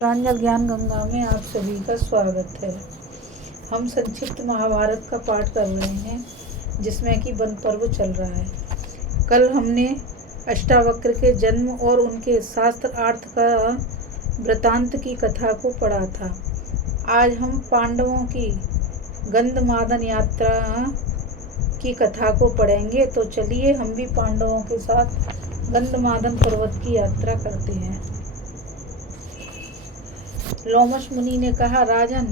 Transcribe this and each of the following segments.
प्रांजल ज्ञान गंगा में आप सभी का स्वागत है। हम संक्षिप्त महाभारत का पाठ कर रहे हैं, जिसमें कि वन पर्व चल रहा है। कल हमने अष्टावक्र के जन्म और उनके शास्त्रार्थ का वृतांत की कथा को पढ़ा था। आज हम पांडवों की गंधमादन यात्रा की कथा को पढ़ेंगे। तो चलिए हम भी पांडवों के साथ गंधमादन पर्वत की यात्रा करते हैं। लोमश मुनि ने कहा, राजन,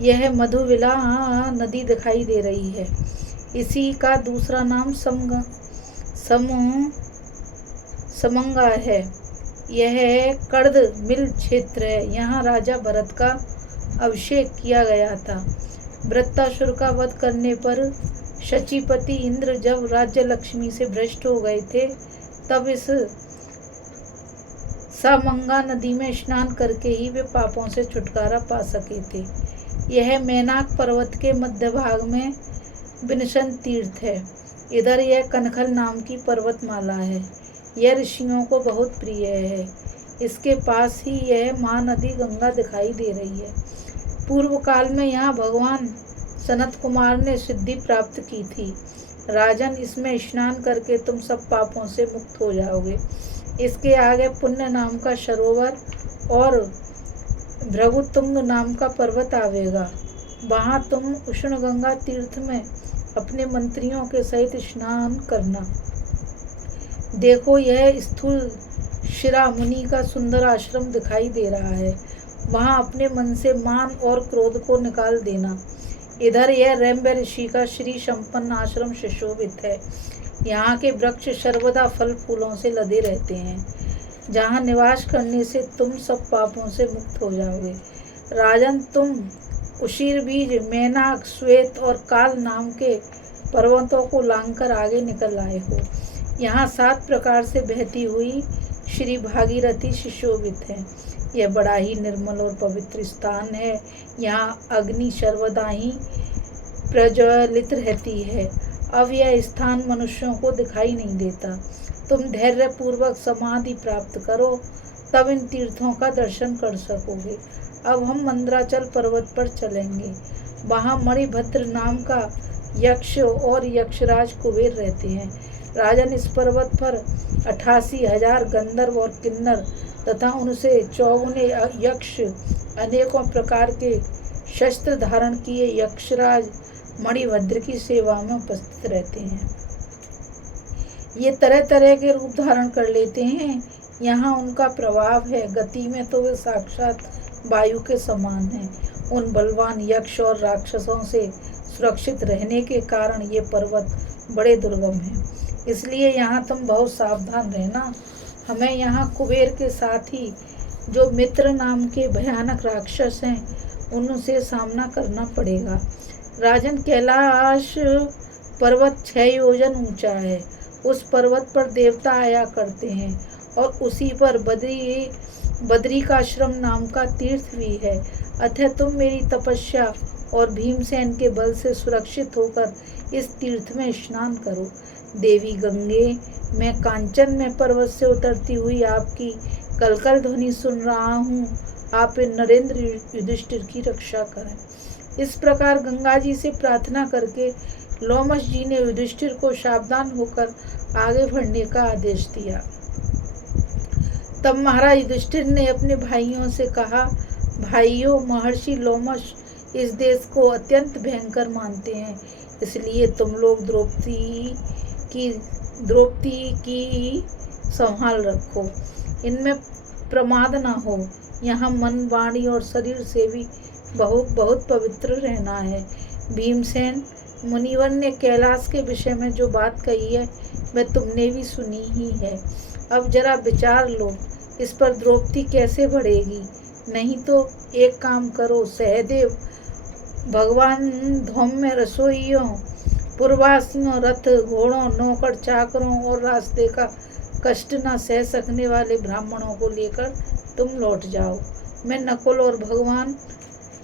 यह मधुविला नदी दिखाई दे रही है। इसी का दूसरा नाम समंगा है। यह कर्द मिल क्षेत्र है। यहाँ राजा भरत का अभिषेक किया गया था। वृत्तासुर का वध करने पर शचीपति इंद्र जब राज्य लक्ष्मी से भ्रष्ट हो गए थे, तब इस समंगा नदी में स्नान करके ही वे पापों से छुटकारा पा सके थे। यह मैनाक पर्वत के मध्य भाग में विनशन तीर्थ है। इधर यह कनखल नाम की पर्वतमाला है। यह ऋषियों को बहुत प्रिय है। इसके पास ही यह महानदी गंगा दिखाई दे रही है। पूर्व काल में यहाँ भगवान सनत कुमार ने सिद्धि प्राप्त की थी। राजन, इसमें स्नान करके तुम सब पापों से मुक्त हो जाओगे। इसके आगे पुण्य नाम का सरोवर और भृगुतुंग नाम का पर्वत आवेगा। वहाँ तुम उष्ण गंगा तीर्थ में अपने मंत्रियों के सहित स्नान करना। देखो, यह स्थूल शिरा मुनि का सुंदर आश्रम दिखाई दे रहा है। वहाँ अपने मन से मान और क्रोध को निकाल देना। इधर यह रैम्ब ऋषि का श्री संपन्न आश्रम सुशोभित है। यहाँ के वृक्ष सर्वदा फल फूलों से लदे रहते हैं। जहाँ निवास करने से तुम सब पापों से मुक्त हो जाओगे। राजन, तुम उशीर बीज, मैनाक, श्वेत और काल नाम के पर्वतों को लांघकर आगे निकल आए हो। यहाँ 7 प्रकार से बहती हुई श्री भागीरथी सुशोभित है। यह बड़ा ही निर्मल और पवित्र स्थान है। यहाँ अग्नि सर्वदा ही प्रज्वलित रहती है। अब यह स्थान मनुष्यों को दिखाई नहीं देता। तुम धैर्य पूर्वक समाधि प्राप्त करो, तब इन तीर्थों का दर्शन कर सकोगे। अब हम मंदराचल पर्वत पर चलेंगे। वहाँ मणिभद्र नाम का यक्ष और यक्षराज कुबेर रहते हैं। राजन, इस पर्वत पर 88,000 गंधर्व और किन्नर तथा उनसे 54 यक्ष, अनेकों प्रकार के शस्त्र धारण किए यक्षराज मणिभद्र की सेवा में उपस्थित रहते हैं। ये तरह तरह के रूप धारण कर लेते हैं। यहाँ उनका प्रभाव है। गति में तो वे साक्षात वायु के समान हैं। उन बलवान यक्ष और राक्षसों से सुरक्षित रहने के कारण ये पर्वत बड़े दुर्गम हैं। इसलिए यहाँ तुम बहुत सावधान रहना। हमें यहाँ कुबेर के साथ ही जो मित्र नाम के भयानक राक्षस हैं, उनसे सामना करना पड़ेगा। राजन, कैलाश पर्वत 6 योजन ऊंचा है। उस पर्वत पर देवता आया करते हैं और उसी पर बद्रिकाश्रम नाम का तीर्थ भी है। अतः तुम मेरी तपस्या और भीमसेन के बल से सुरक्षित होकर इस तीर्थ में स्नान करो। देवी गंगे, मैं कांचन में पर्वत से उतरती हुई आपकी कलकल ध्वनि सुन रहा हूँ। आप नरेंद्र युधिष्ठिर की रक्षा करें। इस प्रकार गंगा जी से प्रार्थना करके लोमश जी ने युधिष्ठिर को सावधान होकर आगे बढ़ने का आदेश दिया। तब महाराज युधिष्ठिर ने अपने भाइयों से कहा, भाइयों, महर्षि लोमश इस देश को अत्यंत भयंकर मानते हैं। इसलिए तुम लोग द्रौपदी की संभाल रखो। इनमें प्रमाद न हो। यहाँ मन, वाणी और शरीर से भी बहुत पवित्र रहना है। भीमसेन, मुनिवर ने कैलाश के विषय में जो बात कही है, वह तुमने भी सुनी ही है। अब जरा विचार लो, इस पर द्रौपदी कैसे बढ़ेगी। नहीं तो एक काम करो, सहदेव, भगवान धौम्य, रसोइयों, पुरवासियों, रथ घोड़ों, नौकर चाकरों और रास्ते का कष्ट न सह सकने वाले ब्राह्मणों को लेकर तुम लौट जाओ। मैं, नकुल और भगवान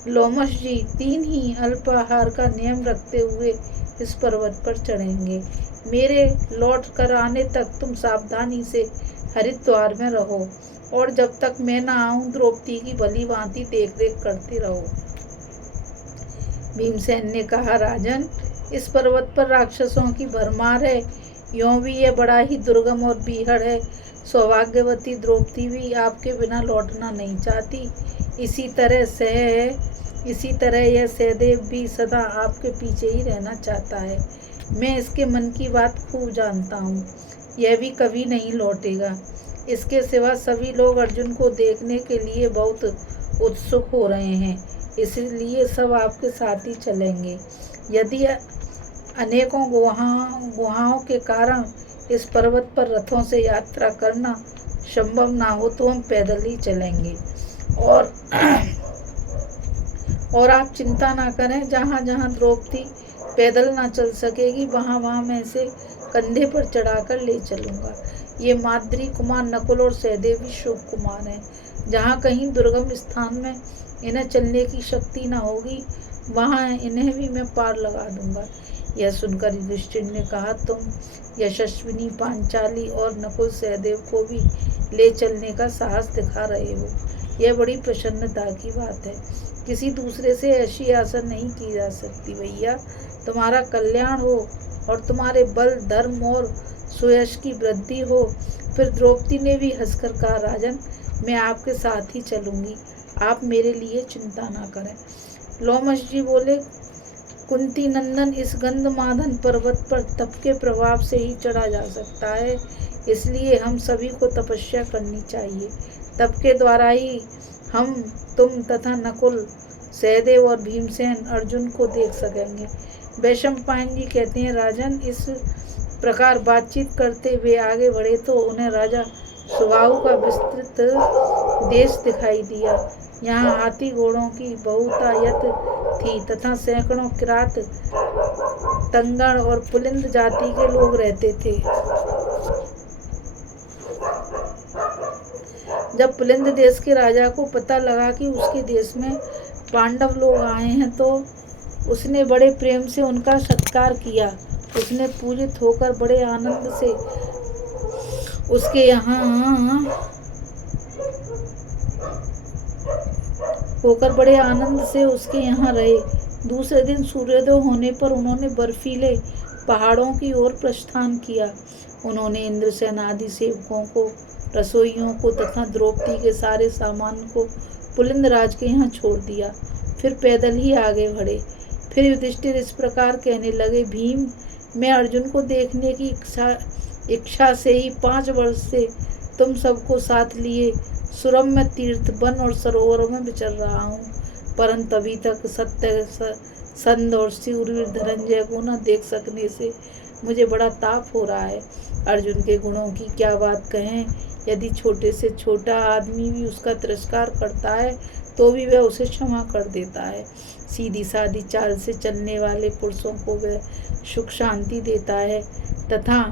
लोमश जी 3 ही अल्पाहार का नियम रखते हुए इस पर्वत पर चढ़ेंगे। मेरे लौट कर आने तक तुम सावधानी से हरिद्वार में रहो। और जब तक मैं न आऊं द्रौपदी की भली भांति देख रेख करते रहो। भीमसेन ने कहा, राजन, इस पर्वत पर राक्षसों की भरमार है। यों भी यह बड़ा ही दुर्गम और बीहड़ है। सौभाग्यवती द्रौपदी भी आपके बिना लौटना नहीं चाहती। इसी तरह यह सहदेव भी सदा आपके पीछे ही रहना चाहता है। मैं इसके मन की बात खूब जानता हूँ। यह भी कभी नहीं लौटेगा। इसके सिवा सभी लोग अर्जुन को देखने के लिए बहुत उत्सुक हो रहे हैं, इसलिए सब आपके साथ ही चलेंगे। यदि अनेकों गुहाओं के कारण इस पर्वत पर रथों से यात्रा करना संभव ना हो तो हम पैदल ही चलेंगे। और आप चिंता ना करें, जहाँ जहाँ द्रौपदी पैदल ना चल सकेगी वहाँ मैं इसे कंधे पर चढ़ाकर ले चलूँगा। ये माद्री कुमार नकुल और सहदेव भी शुभ कुमार हैं। जहाँ कहीं दुर्गम स्थान में इन्हें चलने की शक्ति न होगी वहाँ इन्हें भी मैं पार लगा दूंगा। यह सुनकर युधिष्ठिर ने कहा, तुम यशस्विनी, पांचाली और नकुल सहदेव को भी ले चलने का साहस दिखा रहे हो। यह बड़ी प्रसन्नता की बात है। किसी दूसरे से ऐसी आशा नहीं की जा सकती। भैया, तुम्हारा कल्याण हो और तुम्हारे बल, धर्म और सुयश की वृद्धि हो। फिर द्रौपदी ने भी हंसकर कहा, राजन, मैं आपके साथ ही चलूंगी। आप मेरे लिए चिंता ना करें। लोमश जी बोले, कुंती नंदन, इस गंधमादन पर्वत पर तप के प्रभाव से ही चढ़ा जा सकता है, इसलिए हम सभी को तपस्या करनी चाहिए। तप के द्वारा ही हम, तुम तथा नकुल, सहदेव और भीमसेन अर्जुन को देख सकेंगे। वैशंपायन जी कहते हैं, राजन, इस प्रकार बातचीत करते हुए आगे बढ़े तो उन्हें राजा सुबाहु का विस्तृत देश दिखाई दिया। यहाँ हाथी घोड़ों की बहुतायत थी तथा सैकड़ों किरात, तंगड़ और पुलिंद जाति के लोग रहते थे। जब पुलिंद देश के राजा को पता लगा कि उसके देश में पांडव लोग आए हैं तो उसने बड़े प्रेम से उनका सत्कार किया। उसने पूजित होकर बड़े आनंद से उसके यहाँ रहे। दूसरे दिन सूर्योदय होने पर उन्होंने बर्फीले पहाड़ों की ओर प्रस्थान किया। उन्होंने इंद्रसेन आदि सेवकों को, रसोइयों को तथा द्रौपदी के सारे सामान को पुलिंद राज के यहाँ छोड़ दिया। फिर पैदल ही आगे बढ़े। फिर युधिष्ठिर इस प्रकार कहने लगे, भीम, मैं अर्जुन को देखने की इच्छा से ही 5 वर्ष से तुम सबको साथ लिए सुरम्य तीर्थ, वन और सरोवरों में विचर रहा हूँ, परंतु अभी तक संध और शूरवीर धनंजय को न देख सकने से मुझे बड़ा ताप हो रहा है। अर्जुन के गुणों की क्या बात कहें। यदि छोटे से छोटा आदमी भी उसका तिरस्कार करता है तो भी वह उसे क्षमा कर देता है। सीधी सादी चाल से चलने वाले पुरुषों को वह सुख शांति देता है तथा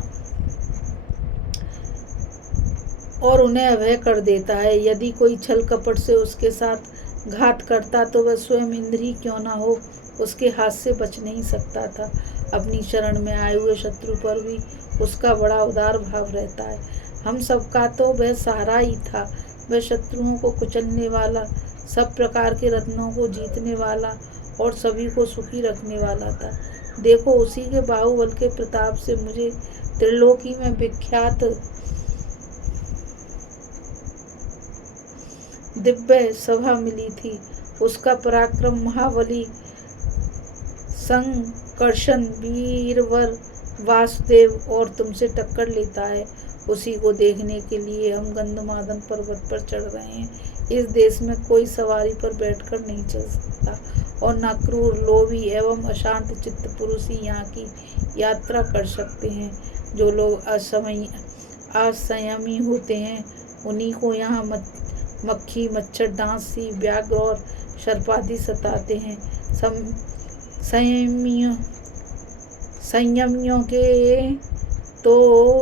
और उन्हें अभय कर देता है। यदि कोई छल कपट से उसके साथ घात करता तो वह स्वयं इंद्र ही क्यों न हो, उसके हाथ से बच नहीं सकता था। अपनी शरण में आए हुए शत्रु पर भी उसका बड़ा उदार भाव रहता है। हम सबका तो वह सहारा ही था। वह शत्रुओं को कुचलने वाला, सब प्रकार के रत्नों को जीतने वाला और सभी को सुखी रखने वाला था। देखो, उसी के बाहुबल के प्रताप से मुझे त्रिलोकी में विख्यात दिव्य सभा मिली थी। उसका पराक्रम महाबली संकर्षण, वीरवर, वासुदेव और तुमसे टक्कर लेता है। उसी को देखने के लिए हम गंधमादन पर्वत पर चढ़ रहे हैं। इस देश में कोई सवारी पर बैठकर नहीं चल सकता और न क्रूर, लोभी एवं अशांत चित्त पुरुष ही यहाँ की यात्रा कर सकते हैं। जो लोग असंयमी होते हैं उन्हीं को यहाँ मक्खी, मच्छर, डांसी, व्याघ्र और सर्पादि सताते हैं। संयमियों के तो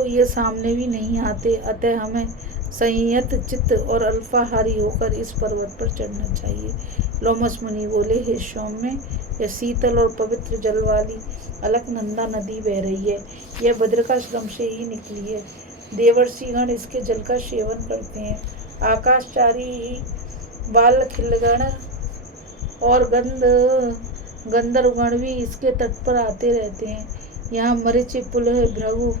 ये सामने भी नहीं आते। अतः हमें संयत चित्त और अल्पाहारी होकर इस पर्वत पर चढ़ना चाहिए। लोमस मुनि बोले, हे सौम्य, यह शीतल और पवित्र जल वाली अलकनंदा नदी बह रही है। यह बद्रिकाश्रम से ही निकली है। देवर्षिगण इसके जल का सेवन करते हैं आकाशचारी बाल खिलगण और गंधर्वगण भी इसके तट पर आते रहते हैं। यहाँ मरीचि, पुलह, भृगु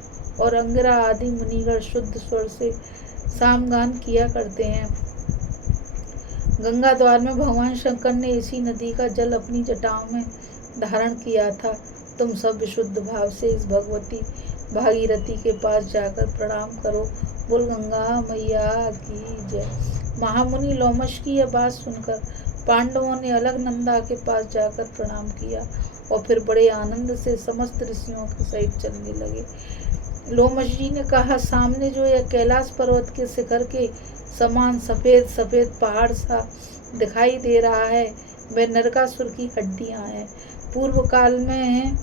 और अंगिरा आदि मुनिगण शुद्ध स्वर से सामगान किया करते हैं। गंगा द्वार में भगवान शंकर ने इसी नदी का जल अपनी जटाओं में धारण किया था। तुम सब विशुद्ध भाव से इस भगवती भागीरथी के पास जाकर प्रणाम करो। बोल गंगा मैया की जय। महामुनि लोमश की यह बात सुनकर पांडवों ने अलकनंदा के पास जाकर प्रणाम किया और फिर बड़े आनंद से समस्त ऋषियों के सहित चलने लगे। लोमश जी ने कहा, सामने जो यह कैलाश पर्वत के शिखर के समान सफेद सफेद पहाड़ सा दिखाई दे रहा है, वह नरकासुर की हड्डियां हैं। पूर्व काल में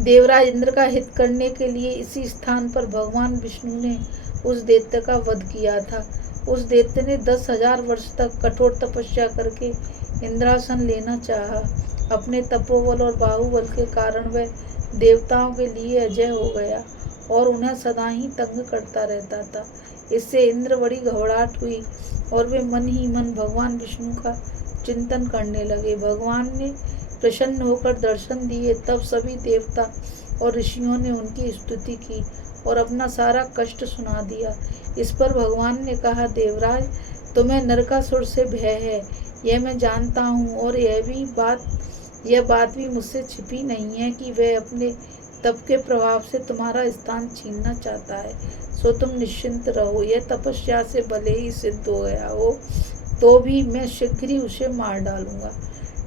देवराज इंद्र का हित करने के लिए इसी स्थान पर भगवान विष्णु ने उस दैत्य का वध किया था। उस दैत्य ने 10,000 वर्ष तक कठोर तपस्या करके इंद्रासन लेना चाहा। अपने तपोबल और बाहुबल के कारण वह देवताओं के लिए अजय हो गया और उन्हें सदा ही तंग करता रहता था। इससे इंद्र बड़ी घबराहट हुई और वे मन ही मन भगवान विष्णु का चिंतन करने लगे। भगवान ने प्रसन्न होकर दर्शन दिए। तब सभी देवता और ऋषियों ने उनकी स्तुति की और अपना सारा कष्ट सुना दिया। इस पर भगवान ने कहा, देवराज, तुम्हें नरकासुर से भय है, यह मैं जानता हूँ, और यह बात भी मुझसे छिपी नहीं है कि वह अपने तप के प्रभाव से तुम्हारा स्थान छीनना चाहता है। सो तुम निश्चिंत रहो। यह तपस्या से भले ही सिद्ध हो गया हो तो भी मैं शीघ्र ही उसे मार डालूंगा।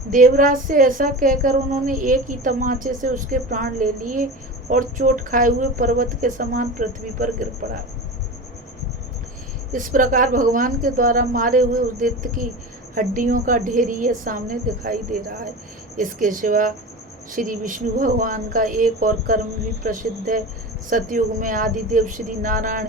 देवराज से ऐसा कहकर उन्होंने एक ही तमाचे से उसके प्राण ले लिए और चोट खाए हुए पर्वत के समान पृथ्वी पर गिर पड़ा। इस प्रकार भगवान के द्वारा मारे हुए उस दैत्य की हड्डियों का ढेर ये सामने दिखाई दे रहा है। इसके सिवा श्री विष्णु भगवान का एक और कर्म भी प्रसिद्ध है। सतयुग में आदिदेव श्री नारायण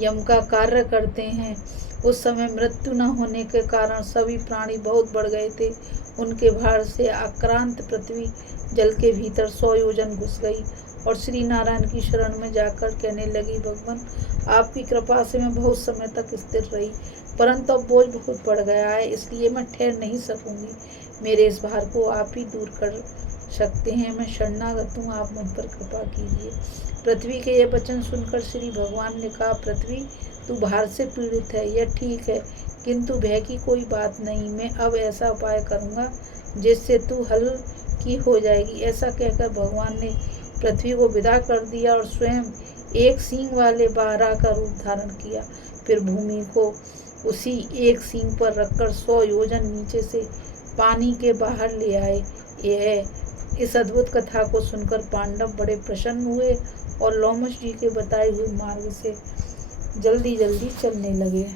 यम का कार्य करते हैं। उस समय मृत्यु न होने के कारण सभी प्राणी बहुत बढ़ गए थे। उनके भार से आक्रांत पृथ्वी जल के भीतर 100 योजन घुस गई और श्री नारायण की शरण में जाकर कहने लगी, भगवान, आपकी कृपा से मैं बहुत समय तक स्थिर रही, परंतु अब बोझ बहुत बढ़ गया है, इसलिए मैं ठहर नहीं सकूंगी। मेरे इस भार को आप ही दूर कर सकते हैं। मैं शरणागत हूँ, आप मुझ पर कृपा कीजिए। पृथ्वी के ये वचन सुनकर श्री भगवान ने कहा, पृथ्वी, तू भार से पीड़ित है, यह ठीक है, किंतु भय की कोई बात नहीं। मैं अब ऐसा उपाय करूँगा जिससे तू हल्की हो जाएगी। ऐसा कहकर भगवान ने पृथ्वी को विदा कर दिया और स्वयं एक सींग वाले बारह का रूप धारण किया। फिर भूमि को उसी एक सींग पर रखकर 100 योजन नीचे से पानी के बाहर ले आए। इस अद्भुत कथा को सुनकर पांडव बड़े प्रसन्न हुए और लोमश जी के बताए हुए मार्ग से जल्दी जल्दी चलने लगे।